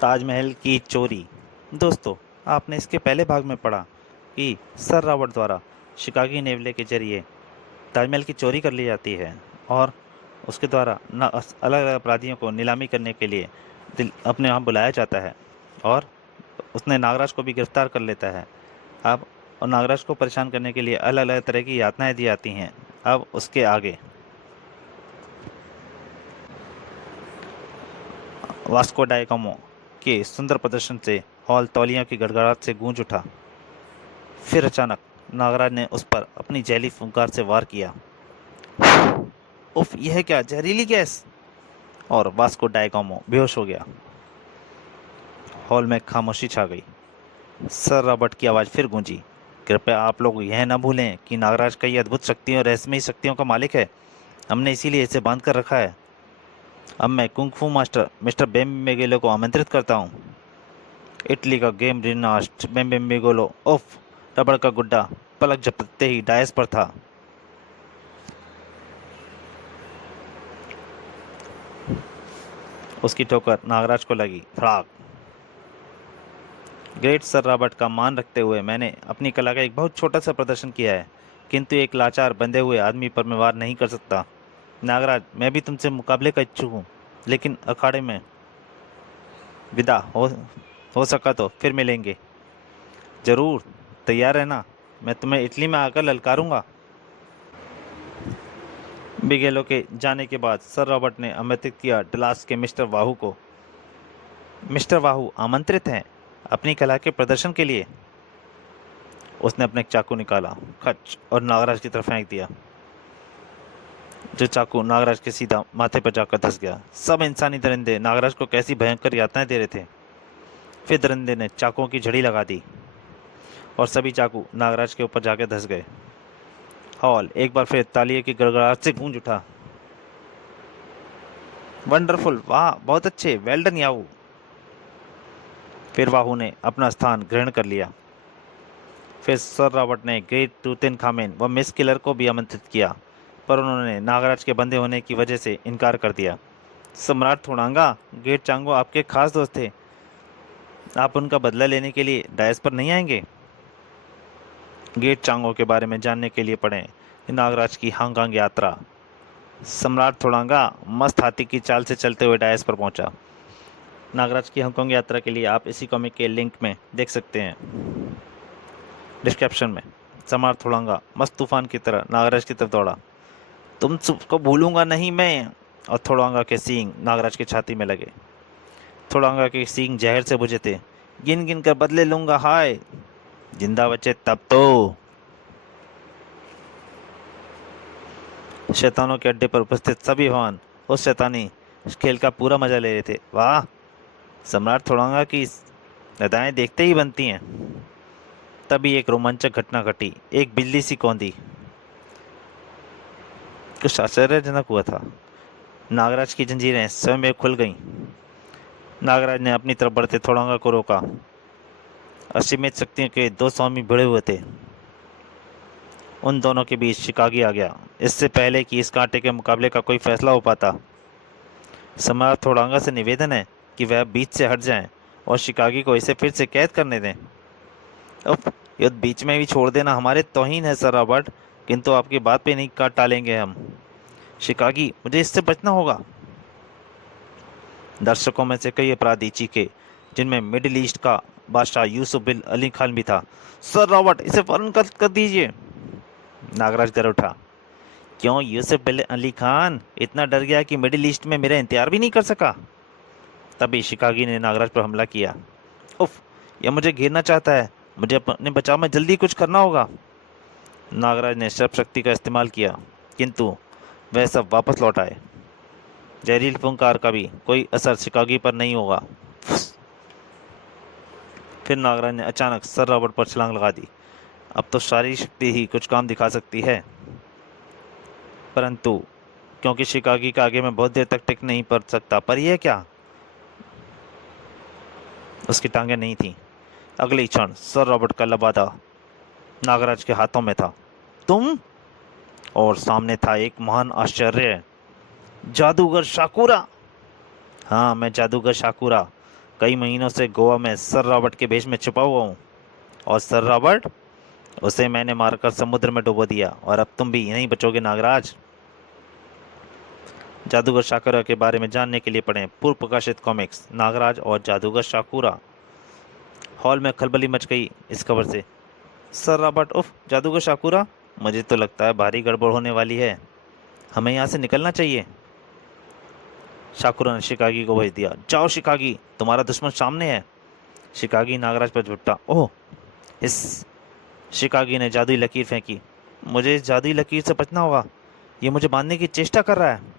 ताजमहल की चोरी। दोस्तों, आपने इसके पहले भाग में पढ़ा कि सर रॉबर्ट द्वारा शिकागो नेवले के जरिए ताजमहल की चोरी कर ली जाती है और उसके द्वारा अलग अलग अपराधियों को नीलामी करने के लिए अपने यहाँ बुलाया जाता है और उसने नागराज को भी गिरफ्तार कर लेता है। अब और नागराज को परेशान करने के लिए अलग अलग तरह की यातनाएं दी जाती हैं। अब उसके आगे वास्को डायगामो के सुंदर प्रदर्शन से हॉल तौलियों की गड़गड़ाहट से गूंज उठा। फिर अचानक नागराज ने उस पर अपनी जहरीली फुंकार से वार किया। उफ, यह क्या जहरीली गैस! और वास्को डायगामो बेहोश हो गया। हॉल में खामोशी छा गई। सर रॉबर्ट की आवाज़ फिर गूंजी। कृपया आप लोग यह न भूलें कि नागराज कई अद्भुत शक्तियों और रहस्यमयी शक्तियों का मालिक है। हमने इसीलिए इसे बांध कर रखा है। अब मैं कुंग फू मास्टर मिस्टर बेम्बेगोलो को आमंत्रित करता हूँ। इटली का गेम रिनास्ट बेम्बेगोलो, उफ, रबड़ का गुड्डा पलक झपकते ही डायस पर था। उसकी ठोकर नागराज को लगी। फड़ाक! ग्रेट सर रॉबर्ट का मान रखते हुए मैंने अपनी कला का एक बहुत छोटा सा प्रदर्शन किया है, किंतु एक लाचार बंधे हुए आदमी पर मैं वार नहीं कर सकता। नागराज, मैं भी तुमसे मुकाबले का इच्छुक हूँ, लेकिन अखाड़े में विदा हो सका तो फिर मिलेंगे। जरूर, तैयार रहना। मैं तुम्हें इटली में आकर ललकारूंगा। बिगेलो के जाने के बाद सर रॉबर्ट ने आमंत्रित किया डलास के मिस्टर वाहू को। मिस्टर वाहू आमंत्रित हैं अपनी कला के प्रदर्शन के लिए। उसने अपने चाकू निकाला, खच, और नागराज की तरफ फेंक दिया। जो चाकू नागराज के सीधा माथे पर जाकर धंस गया। सब इंसानी दरिंदे नागराज को कैसी भयंकर यातनाएं दे रहे थे। फिर दरिंदे ने चाकुओं की झड़ी लगा दी और सभी चाकू नागराज के ऊपर जाकर धंस गए। हॉल एक बार फिर तालियों की गड़गड़ाहट से गूंज उठा। वंडरफुल, वाह, बहुत अच्छे, वेल डन याहू। फिर वाहू ने अपना स्थान ग्रहण कर लिया। फिर सर रॉबर्ट ने ग्रेट टूतेनखामेन व मिस किलर को भी आमंत्रित किया, पर उन्होंने नागराज के बंधे होने की वजह से इनकार कर दिया। सम्राट थोड़ांगा, ग्रेट चांगो आपके खास दोस्त थे। आप उनका बदला लेने के लिए डायस पर नहीं आएंगे? ग्रेट चांगो के बारे में जानने के लिए पढ़ें नागराज की हांगकांग यात्रा। सम्राट थोड़ांगा मस्त हाथी की चाल से चलते हुए डायस पर पहुंचा। नागराज की हांगकांग यात्रा के लिए आप इसी कॉमिक के लिंक में देख सकते हैं, डिस्क्रिप्शन में। सम्राट थोड़ांगा मस्त तूफान की तरह नागराज की तरफ दौड़ा। तुम सबको भूलूंगा नहीं मैं। और थोड़ांगा के सींग नागराज की छाती में लगे। थोड़ांगा के सींग जहर से बुझे थे। गिन गिन कर बदले लूंगा, हाय! जिंदा बचे तब तो। शैतानों के अड्डे पर उपस्थित सभी भवन उस शैतानी खेल का पूरा मजा ले रहे थे। वाह! सम्राट थोड़ांगा की अदाएं देखते ही बनती हैं। तभी एक रोमांचक घटना घटी। एक बिल्ली सी कौंधी। कुछ आश्चर्यजनक हुआ था। नागराज की जंजीरें स्वयं खुल गईं। नागराज ने अपनी तरफ बढ़ते थोड़ांगा को रोका। असीमित शक्तियों के दो स्वामी भिड़े हुए थे। उन दोनों के बीच शिकागी आ गया, इससे पहले कि इस कांटे के मुकाबले का कोई फैसला हो पाता। सम्राट थोड़ांगा से निवेदन है कि वह बीच से हट जाएं और शिकागी को इसे फिर से कैद करने दें। उफ, युद्ध बीच में भी छोड़ देना हमारे तौहीन है सर रॉबर्ट, किंतु आपकी बात पे नहीं काट टालेंगे हम। शिकागी, मुझे इससे बचना होगा। दर्शकों में से कई अपराधी चीखे, जिनमें मिडिल ईस्ट का बादशाह यूसुफ बिन अली खान भी था। सर रॉबर्ट, इसे फौरन कर दीजिए। नागराज कर उठा। क्यों यूसुफ बिन अली खान इतना डर गया कि मिडिल ईस्ट में मेरा इंतजार भी नहीं कर सका? तभी शिकागी ने नागराज पर हमला किया। उफ, यह मुझे घेरना चाहता है। मुझे अपने बचाव में जल्दी कुछ करना होगा। नागराज ने सर्प शक्ति का इस्तेमाल किया, किंतु वह सब वापस लौट आए। जहरीली फुंकार का भी कोई असर शिकागी पर नहीं होगा। फिर नागराज ने अचानक सर रॉबर्ट पर छलांग लगा दी। अब तो शारीरिक शक्ति ही कुछ काम दिखा सकती है। परंतु क्योंकि शिकागी के आगे मैं बहुत देर तक टिक नहीं पड़ सकता। पर यह क्या? उसकी टांगें नहीं थीं। अगले क्षण सर रॉबर्ट का लबादा नागराज के हाथों में था। तुम? और सामने था एक महान आश्चर्य। जादूगर शाकुरा। हाँ, मैं जादूगर शाकुरा। कई महीनों से गोवा में सर रॉबर्ट के भेष में छुपा हुआ हूँ। और सर रॉबर्ट, उसे मैंने मारकर समुद्र में डुबो दिया और अब तुम भी नहीं बचोगे नागराज। जादूगर शाकुरा के बारे में जानने के लिए पढ़ें पूर्व प्रकाशित कॉमिक्स नागराज और जादूगर शाकुरा। हॉल में खलबली मच गई इस खबर से। सर रॉबर्ट उफ, जादूगर शाकुरा, मुझे तो लगता है भारी गड़बड़ होने वाली है। हमें यहाँ से निकलना चाहिए। शाकुरा ने शिकागी को भेज दिया। जाओ शिकागी, तुम्हारा दुश्मन सामने है। शिकागी नागराज पर झुट्टा। ओह, इस शिकागी ने जादुई लकीर फेंकी। मुझे इस जादुई लकीर से बचना होगा। ये मुझे बांधने की चेष्टा कर रहा है।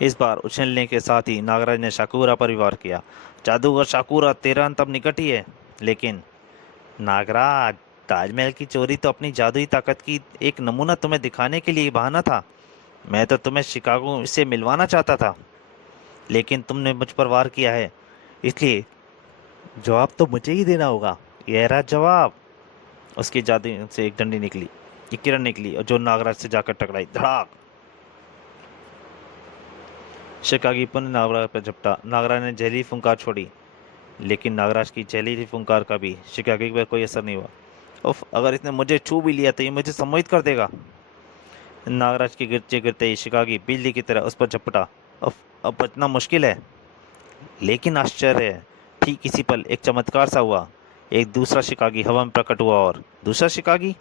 इस बार उछलने के साथ ही नागराज ने शाकुरा पर वार किया। जादूगर शाकुरा, तेरा अंत अब निकट ही है। लेकिन नागराज, ताजमहल की चोरी तो अपनी जादुई ताकत की एक नमूना तुम्हें दिखाने के लिए बहाना था। मैं तो तुम्हें शिकागो से मिलवाना चाहता था, लेकिन तुमने मुझ पर वार किया है, इसलिए जवाब तो मुझे ही देना होगा। यह रहा जवाब। उसकी जादू से एक डंडी निकली, एक किरण निकली और जो नागराज से जाकर टकराई। धड़ाक। शिकागी पुनः नागराज पर झपटा। नागराज ने जहरीली फुंकार छोड़ी, लेकिन नागराज की जहरीली फुंकार का भी शिकागी पर कोई असर नहीं हुआ। उफ, अगर इसने मुझे छू भी लिया तो ये मुझे सम्मोहित कर देगा। नागराज के गिरते गिरते ही शिकागी बिजली की तरह उस पर झपटा। उफ, अब बचना मुश्किल है। लेकिन आश्चर्य है, ठीक इसी पल एक चमत्कार सा हुआ। एक दूसरा शिकागी हवा में प्रकट हुआ और दूसरा शिकागी।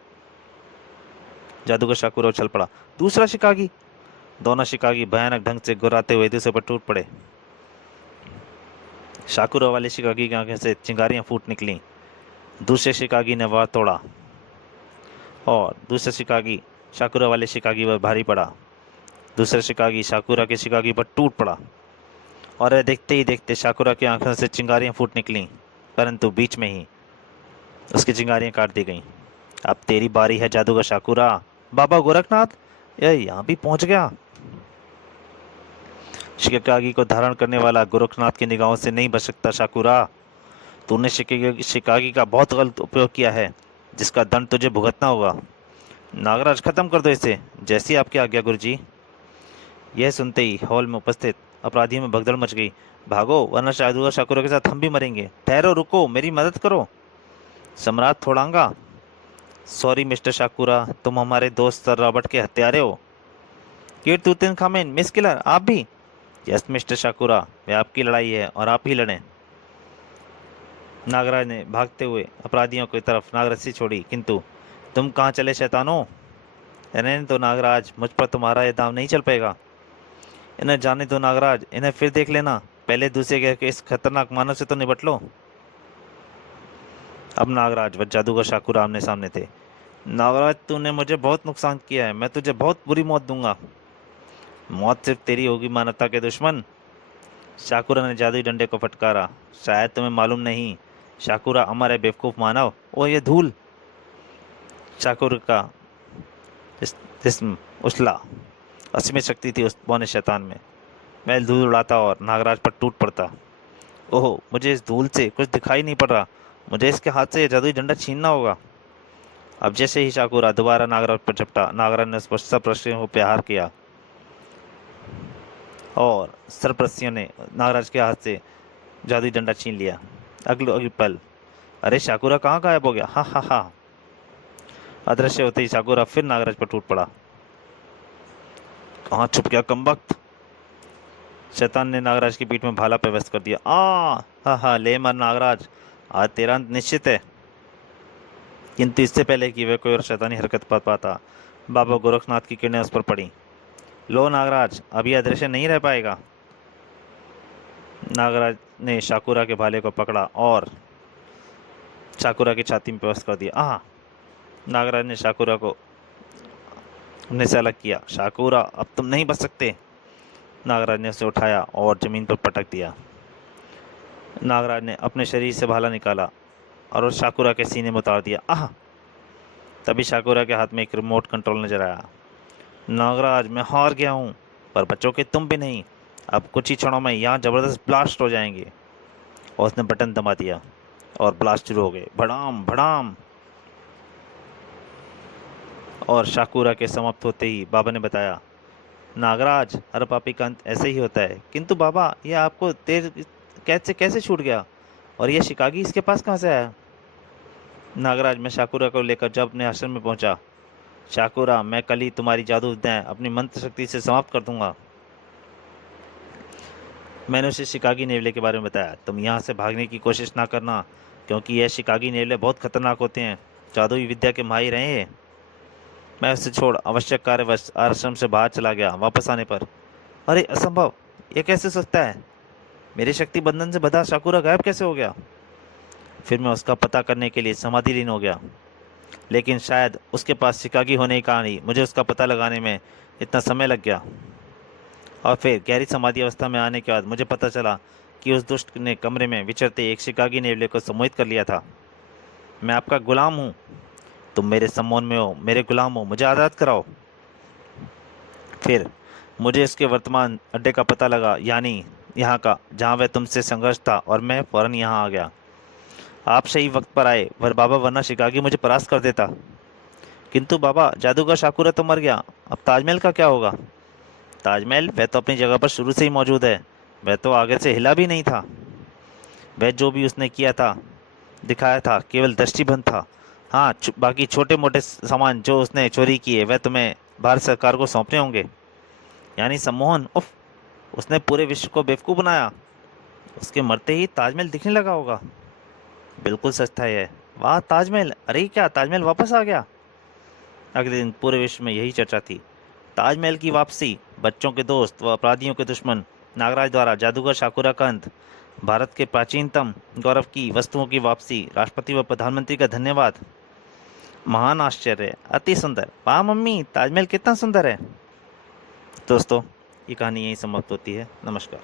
जादूगर शाकुरा उछल पड़ा। दूसरा शिकागी। दोनों शिकागी भयानक ढंग से गुर्राते हुए दूसरे पर टूट पड़े। शाकुरा वाले शिकागी की आंखें से चिंगारियां फूट निकली। दूसरे शिकागी ने वार तोड़ा और दूसरा शिकागी शाकुरा वाले शिकागी पर भारी पड़ा। दूसरा शिकागी शाकुरा के शिकागी पर टूट पड़ा और देखते ही देखते शाकुरा की आंखों से चिंगारियां फूट निकलीं, परंतु बीच में ही उसकी चिंगारियां काट दी गईं। अब तेरी बारी है जादूगर शाकुरा। बाबा गोरखनाथ, यह यहाँ भी पहुंच गया। शिकागी को धारण करने वाला गोरखनाथ की निगाहों से नहीं बच सकता। शाकुरा, तूने शिकागी का बहुत गलत उपयोग किया है, जिसका दंड तुझे भुगतना होगा। नागराज, खत्म कर दो इसे। जैसी आपकी आज्ञा गुरुजी। यह सुनते ही हॉल में उपस्थित अपराधियों में भगदड़ मच गई। भागो, वरना जादूगर शाकुरा के साथ हम भी मरेंगे। ठहरो, रुको, मेरी मदद करो। सम्राट थोड़ांगा। सॉरी मिस्टर शाकुरा, तुम हमारे दोस्त सर रॉबर्ट के हत्यारे हो। किट तूतनखामेन, मिस किलर, आप भी। यस मिस्टर शाकुरा, वह आपकी लड़ाई है और आप ही लड़ें। नागराज ने भागते हुए अपराधियों की तरफ नागरस्सी छोड़ी। किंतु तुम कहाँ चले शैतानों? रहने दो नागराज, मुझ पर तुम्हारा यह दाव नहीं चल पाएगा। इन्हें जाने दो नागराज, इन्हें फिर देख लेना। पहले दूसरे के इस खतरनाक मानव से तो निपट लो। अब नागराज व जादूगर शाकुरा आमने सामने थे। नागराज, तूने मुझे बहुत नुकसान किया है, मैं तुझे बहुत बुरी मौत दूंगा। मौत सिर्फ तेरी होगी मानवता के दुश्मन। शाकुरा ने जादुई डंडे को फटकारा। शायद तुम्हें मालूम नहीं, शाकुरा अमर है बेवकूफ मानव। ओह, ये धूल। शाकुरा का जिस्म उछला। असीमित शक्ति थी उस बौने शैतान में। मैं धूल उड़ाता और नागराज पर टूट पड़ता। ओह, मुझे इस धूल से कुछ दिखाई नहीं पड़ रहा। मुझे इसके हाथ से जादुई डंडा छीनना होगा। अब जैसे ही शाकुरा दोबारा नागराज पर झपटा, नागराज ने उस पर सरप्रस्तियों को प्रहार किया और सरप्रस्तियों ने नागराज के हाथ से जादुई डंडा छीन लिया। अगले पल, अरे शाकुरा कहाँ गायब हो गया? हा हा हा। अदृश्य होते ही शाकुरा फिर नागराज पर टूट पड़ा। कहाँ छुप गया कमबख्त? शैतान ने नागराज की पीठ में भाला पेवस्त कर दिया। हा हा, ले मर नागराज, आज तेरा अंत निश्चित है। किंतु इससे पहले कि वह कोई और शैतानी हरकत कर पाता, बाबा गोरखनाथ की किरणें उस पर पड़ी। लो नागराज, अभी अदृश्य नहीं रह पाएगा। नागराज ने शाकुरा के भाले को पकड़ा और शाकुरा की छाती में पेवस्त कर दिया। नागराज ने शाकुरा को अपने से अलग किया। शाकुरा, अब तुम नहीं बच सकते। नागराज ने उसे उठाया और जमीन पर पटक दिया। नागराज ने अपने शरीर से भाला निकाला और उस शाकुरा के सीने में उतार दिया। तभी शाकुरा के हाथ में एक रिमोट कंट्रोल नजर आया। नागराज, मैं हार गया हूँ, पर बचोगे तुम भी नहीं। अब कुछ ही क्षणों में यहाँ जबरदस्त ब्लास्ट हो जाएंगे। और उसने बटन दबा दिया और ब्लास्ट शुरू हो गए। भड़ाम भड़ाम। और शाकुरा के समाप्त होते ही बाबा ने बताया, नागराज, हर पापी का अंत ऐसे ही होता है। किंतु बाबा, यह आपको देर कैद से कैसे छूट गया? और ये शिकागी इसके पास कहाँ से आया? नागराज, मैं शाकुरा को लेकर जब अपने आश्रम में पहुंचा, शाकुरा, मैं कल ही तुम्हारी जादू विद्याएं अपनी मंत्र शक्ति से समाप्त कर दूंगा। मैंने उसे शिकागी नेवले के बारे में बताया। तुम यहाँ से भागने की कोशिश ना करना, क्योंकि यह शिकागी नेवले बहुत खतरनाक होते हैं। जादुई विद्या के माहिर हैं ये। मैं उसे छोड़ आवश्यक कार्यवश आश्रम से बाहर चला गया। वापस आने पर, अरे असंभव, यह कैसे सकता है? मेरे शक्ति बंधन से बंधा शाकुरा गायब कैसे हो गया? फिर मैं उसका पता करने के लिए समाधिलीन हो गया, लेकिन शायद उसके पास शिकागी होने के कारण ही मुझे उसका पता लगाने में इतना समय लग गया। और फिर गहरी समाधि अवस्था में आने के बाद मुझे पता चला कि उस दुष्ट ने कमरे में विचरते एक शिकागी नेवले को सम्मोहित कर लिया था। मैं आपका गुलाम हूँ, तुम मेरे सम्मोहन में हो, मेरे गुलाम हो, मुझे आज़ाद कराओ। फिर मुझे इसके वर्तमान अड्डे का पता लगा, यानी यहाँ का, जहाँ वह तुमसे संघर्ष था, और मैं फौरन यहाँ आ गया। आप सही वक्त पर आए बाबा, वरना शिकागी मुझे परास्त कर देता। किंतु बाबा, जादूगर शाकुरा तो मर गया, अब ताजमहल का क्या होगा? ताजमहल, वह तो अपनी जगह पर शुरू से ही मौजूद है। वह तो आगे से हिला भी नहीं था। वह जो भी उसने किया था, दिखाया था, केवल दृष्टिबंध था। हाँ, बाकी छोटे मोटे सामान जो उसने चोरी किए वह तुम्हें भारत सरकार को सौंपने होंगे। यानी सम्मोहन, उफ, उसने पूरे विश्व को बेवकूफ़ बनाया। उसके मरते ही ताजमहल दिखने लगा होगा। बिल्कुल सच था यह। वाह, ताजमहल! अरे क्या ताजमहल वापस आ गया? अगले दिन पूरे विश्व में यही चर्चा थी। ताजमहल की वापसी, बच्चों के दोस्त व अपराधियों के दुश्मन नागराज द्वारा जादूगर शाकुरा का अंत, भारत के प्राचीनतम गौरव की वस्तुओं की वापसी, राष्ट्रपति व प्रधानमंत्री का धन्यवाद। महान आश्चर्य, अति सुंदर। वाह मम्मी, ताजमहल कितना सुंदर है। दोस्तों, ये कहानी यहीं समाप्त होती है। नमस्कार।